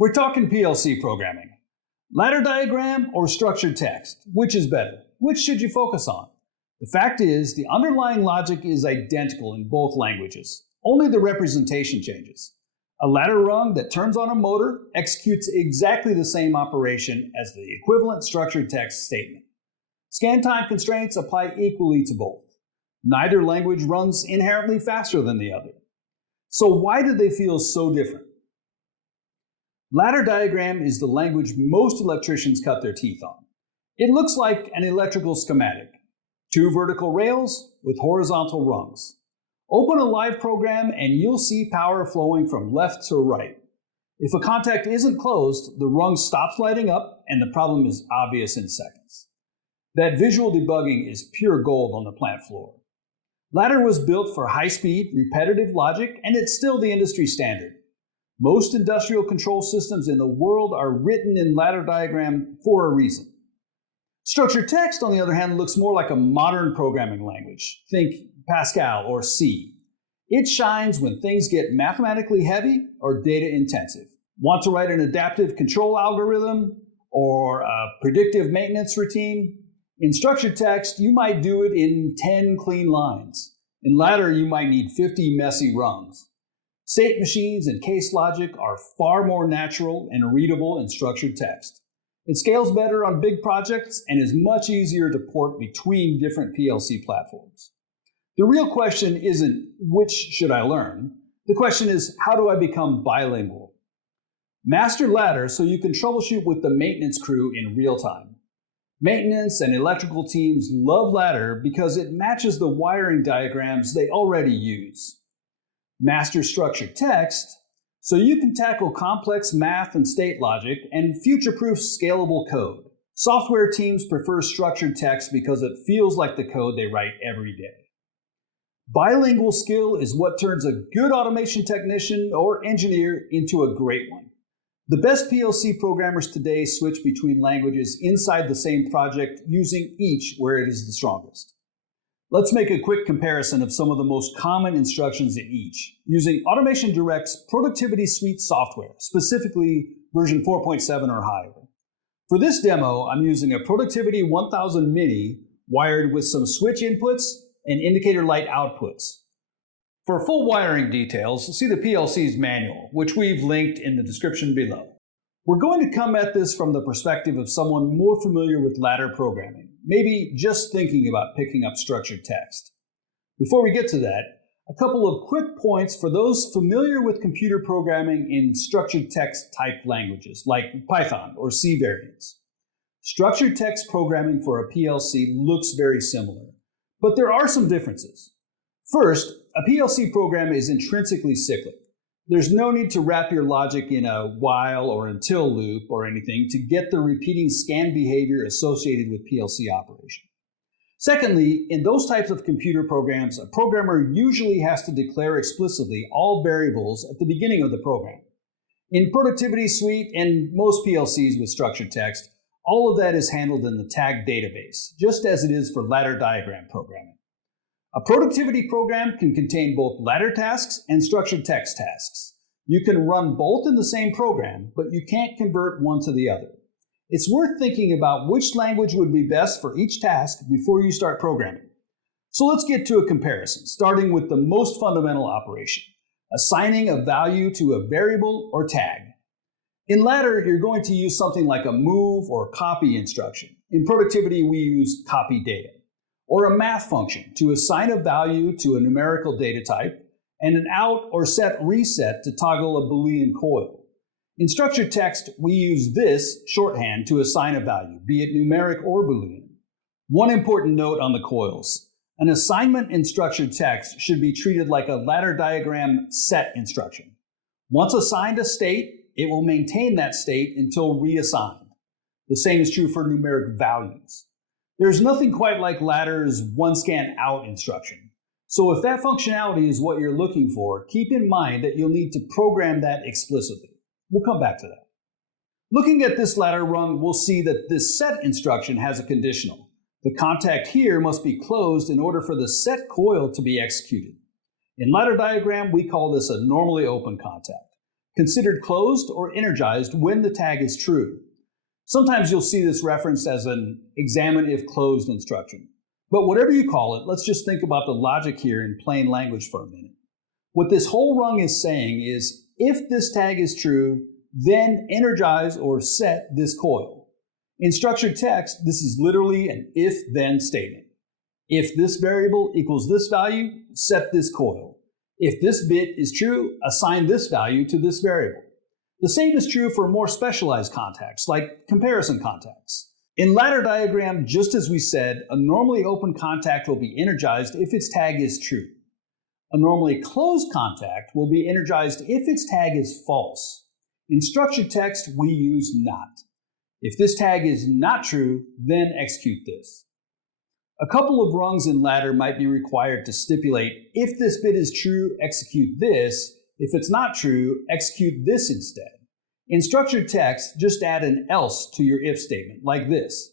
We're talking PLC programming. Ladder diagram or structured text? Which is better? Which should you focus on? The fact is, the underlying logic is identical in both languages. Only the representation changes. A ladder rung that turns on a motor executes exactly the same operation as the equivalent structured text statement. Scan time constraints apply equally to both. Neither language runs inherently faster than the other. So why do they feel so different? Ladder diagram is the language most electricians cut their teeth on. It looks like an electrical schematic. 2 vertical rails with horizontal rungs. Open a live program and you'll see power flowing from left to right. If a contact isn't closed, the rung stops lighting up and the problem is obvious in seconds. That visual debugging is pure gold on the plant floor. Ladder was built for high-speed, repetitive logic, and it's still the industry standard. Most industrial control systems in the world are written in ladder diagram for a reason. Structured text, on the other hand, looks more like a modern programming language. Think Pascal or C. It shines when things get mathematically heavy or data intensive. Want to write an adaptive control algorithm or a predictive maintenance routine? In structured text, you might do it in 10 clean lines. In ladder, you might need 50 messy rungs. State machines and case logic are far more natural and readable in structured text. It scales better on big projects and is much easier to port between different PLC platforms. The real question isn't which should I learn? The question is, how do I become bilingual? Master ladder so you can troubleshoot with the maintenance crew in real time. Maintenance and electrical teams love ladder because it matches the wiring diagrams they already use. Master structured text so you can tackle complex math and state logic and future-proof scalable code. Software teams prefer structured text because it feels like the code they write every day. Bilingual skill is what turns a good automation technician or engineer into a great one. The best PLC programmers today switch between languages inside the same project, using each where it is the strongest. Let's make a quick comparison of some of the most common instructions in each, using Automation Direct's Productivity Suite software, specifically version 4.7 or higher. For this demo, I'm using a Productivity 1000 Mini wired with some switch inputs and indicator light outputs. For full wiring details, see the PLC's manual, which we've linked in the description below. We're going to come at this from the perspective of someone more familiar with ladder programming, maybe just thinking about picking up structured text. Before we get to that, a couple of quick points for those familiar with computer programming in structured text type languages like Python or C variants. Structured text programming for a PLC looks very similar, but there are some differences. First, a PLC program is intrinsically cyclic. There's no need to wrap your logic in a while or until loop or anything to get the repeating scan behavior associated with PLC operation. Secondly, in those types of computer programs, a programmer usually has to declare explicitly all variables at the beginning of the program. In Productivity Suite and most PLCs with structured text, all of that is handled in the tag database, just as it is for ladder diagram programming. A productivity program can contain both ladder tasks and structured text tasks. You can run both in the same program, but you can't convert one to the other. It's worth thinking about which language would be best for each task before you start programming. So let's get to a comparison, starting with the most fundamental operation, assigning a value to a variable or tag. In ladder, you're going to use something like a move or copy instruction. In productivity, we use copy data. Or a math function to assign a value to a numerical data type, and an out or set reset to toggle a Boolean coil. In structured text, we use this shorthand to assign a value, be it numeric or Boolean. One important note on the coils. An assignment in structured text should be treated like a ladder diagram set instruction. Once assigned a state, it will maintain that state until reassigned. The same is true for numeric values. There's nothing quite like ladder's one scan out instruction. So if that functionality is what you're looking for, keep in mind that you'll need to program that explicitly. We'll come back to that. Looking at this ladder rung, we'll see that this set instruction has a conditional. The contact here must be closed in order for the set coil to be executed. In ladder diagram, we call this a normally open contact. considered closed or energized when the tag is true. Sometimes you'll see this referenced as an examine if closed instruction. But whatever you call it, let's just think about the logic here in plain language for a minute. What this whole rung is saying is, if this tag is true, then energize or set this coil. In structured text, this is literally an if-then statement. If this variable equals this value, set this coil. If this bit is true, assign this value to this variable. The same is true for more specialized contacts, like comparison contacts. In ladder diagram, just as we said, a normally open contact will be energized if its tag is true. A normally closed contact will be energized if its tag is false. In structured text, we use not. If this tag is not true, then execute this. A couple of rungs in ladder might be required to stipulate, if this bit is true, execute this. If it's not true, execute this instead. In structured text, just add an else to your if statement, like this.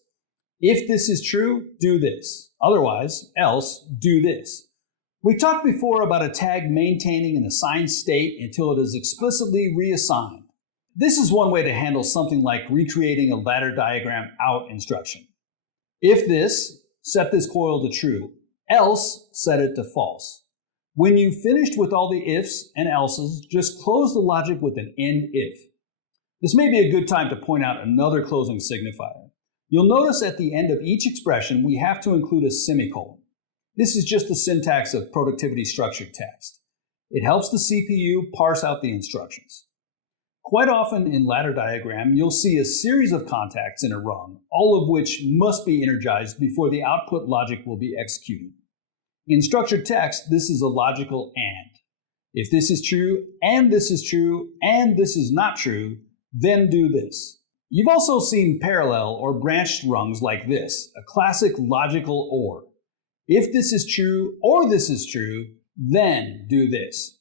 If this is true, do this. Otherwise, else, do this. We talked before about a tag maintaining an assigned state until it is explicitly reassigned. This is one way to handle something like recreating a ladder diagram out instruction. If this, set this coil to true. Else, set it to false. When you've finished with all the ifs and elses, just close the logic with an end if. This may be a good time to point out another closing signifier. You'll notice at the end of each expression we have to include a semicolon. This is just the syntax of productivity structured text. It helps the CPU parse out the instructions. Quite often in ladder diagram, you'll see a series of contacts in a rung, all of which must be energized before the output logic will be executed. In structured text, this is a logical AND. If this is true, and this is true, and this is not true, then do this. You've also seen parallel or branched rungs like this, a classic logical OR. If this is true or this is true, then do this.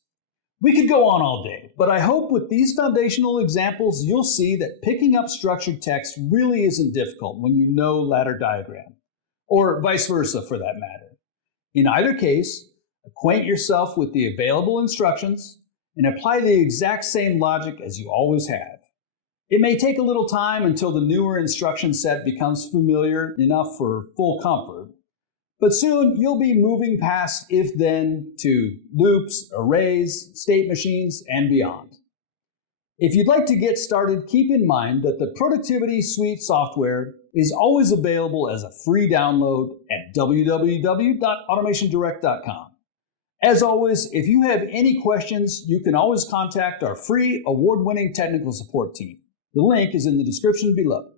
We could go on all day, but I hope with these foundational examples you'll see that picking up structured text really isn't difficult when you know ladder diagram, or vice versa for that matter. In either case, acquaint yourself with the available instructions and apply the exact same logic as you always have. It may take a little time until the newer instruction set becomes familiar enough for full comfort, but soon you'll be moving past if-then to loops, arrays, state machines, and beyond. If you'd like to get started, keep in mind that the Productivity Suite software is always available as a free download at www.AutomationDirect.com. As always, if you have any questions, you can always contact our free award-winning technical support team. The link is in the description below.